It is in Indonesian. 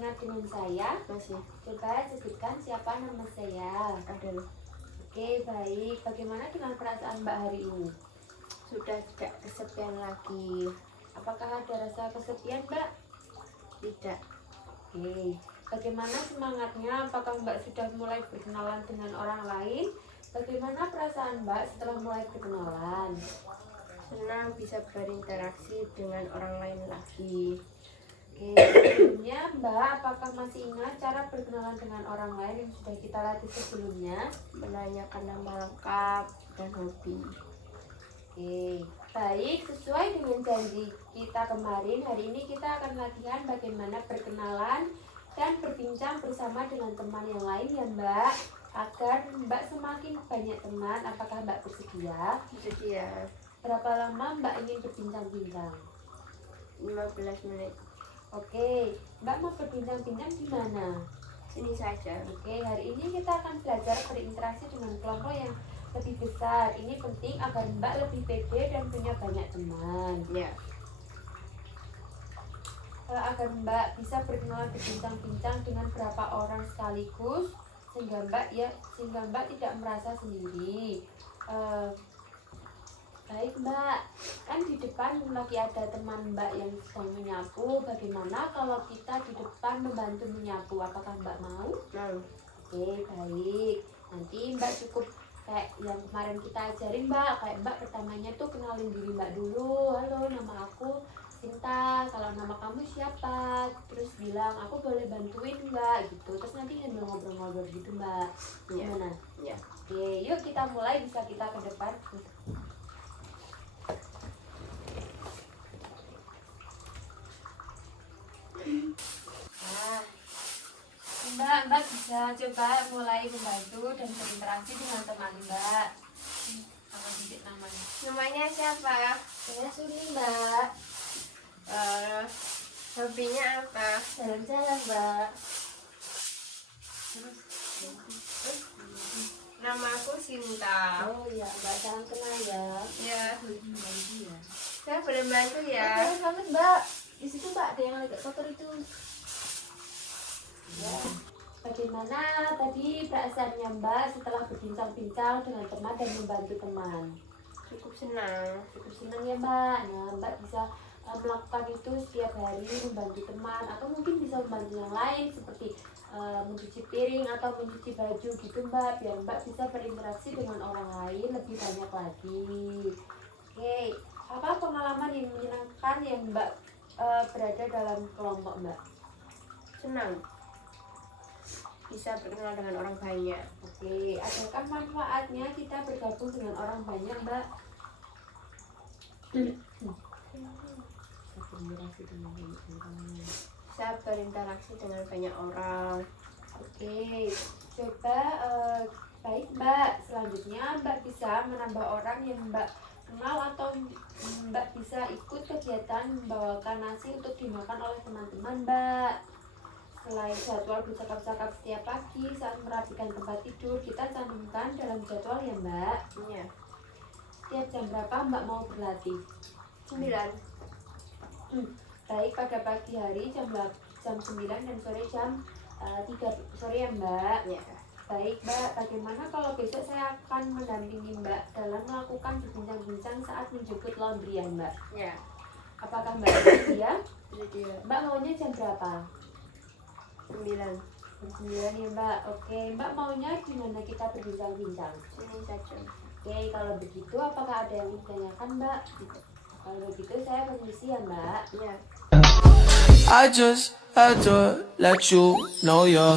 ingat dengan saya? Masih. Coba sebutkan siapa nama saya. Ada. Oke, baik. Bagaimana dengan perasaan Mbak hari ini? Sudah tidak kesepian lagi. Apakah ada rasa kesepian, Mbak? Tidak. Oke. Bagaimana semangatnya? Apakah Mbak sudah mulai berkenalan dengan orang lain? Bagaimana perasaan Mbak setelah mulai berkenalan? Senang bisa berinteraksi dengan orang lain lagi. Oke, sebelumnya Mbak, apakah masih ingat cara berkenalan dengan orang lain yang sudah kita latih sebelumnya? Menanyakan nama lengkap dan hobi. Oke, baik. Sesuai dengan janji kita kemarin, hari ini kita akan latihan bagaimana berkenalan dan berbincang bersama dengan teman yang lain ya Mbak, agar Mbak semakin banyak teman. Apakah Mbak bersedia? Bersedia. Berapa lama Mbak ingin berbincang-bincang? 15 menit. Oke, Mbak mau berbincang-bincang di mana? Sini saja. Oke, hari ini kita akan belajar berinteraksi dengan kelompok yang lebih besar. Ini penting agar Mbak lebih pede dan punya banyak teman. Ya. Agar Mbak bisa berkenalan berbincang-bincang dengan berapa orang sekaligus, sehingga Mbak tidak merasa sendiri. Baik Mbak, kan di depan lagi ada teman Mbak yang sedang menyapu. Bagaimana kalau kita di depan membantu menyapu? Apakah Mbak mau? Mau. Oke, baik. Nanti Mbak cukup kayak yang kemarin kita ajarin Mbak. Kayak Mbak pertamanya tuh kenalin diri Mbak dulu. Halo, nama aku Sinta, kalau nama kamu siapa? Terus bilang, aku boleh bantuin Mbak gitu. Terus nanti sambil ngobrol-ngobrol gitu Mbak. Gimana? Ya. Oke, yuk kita mulai. Bisa kita ke depan. Nah, Mbak bisa coba mulai membantu dan berinteraksi dengan teman Mbak. Apa titik namanya? Namanya siapa? Saya Suni Mbak. Hobinya apa? Jalan-jalan Mbak. Nama aku Sinta. Oh iya Mbak, salam kenal ya. Ya. Saya boleh bantu ya. Oke, selamat Mbak. Di situ Mbak ada yang agak kotor itu. Ya. Bagaimana tadi perasaannya Mbak setelah berbincang-bincang dengan teman dan membantu teman? Cukup senang. Cukup senang ya Mbak. Nah Mbak bisa melakukan itu setiap hari, membantu teman, atau mungkin bisa membantu yang lain seperti mencuci piring atau mencuci baju gitu Mbak, biar Mbak bisa berinteraksi dengan orang lain lebih banyak lagi. Oke, apa pengalaman yang menyenangkan yang Mbak berada dalam kelompok Mbak? Senang. Bisa berkenal dengan orang banyak. Oke, adakah manfaatnya kita bergabung dengan orang banyak Mbak? Bisa berinteraksi dengan banyak orang. Oke, coba baik Mbak. Selanjutnya Mbak bisa menambah orang yang Mbak kenal, atau Mbak bisa ikut kegiatan membawakan nasi untuk dimakan oleh teman-teman Mbak. Selain jadwal bercakap-cakap setiap pagi saat merapikan tempat tidur, kita cantumkan dalam jadwal ya Mbak. Iya. Setiap jam berapa Mbak mau berlatih? 9. Baik, pada pagi hari jam 9 dan sore jam 3 sore ya Mbak. Ya. Baik Mbak, bagaimana kalau besok saya akan mendampingi Mbak dalam melakukan berbincang-bincang saat menjemput laundry ya Mbak? Ya. Apakah Mbak bersedia? Bersedia. Mbak maunya jam berapa? 9. Jam 9 ya Mbak. Oke, Mbak maunya gimana kita berbincang-bincang? Sini saja. Oke, kalau begitu apakah ada yang ditanyakan Mbak? Kalau begitu saya permisi ya Mbak. Ya. I just had to let you know you're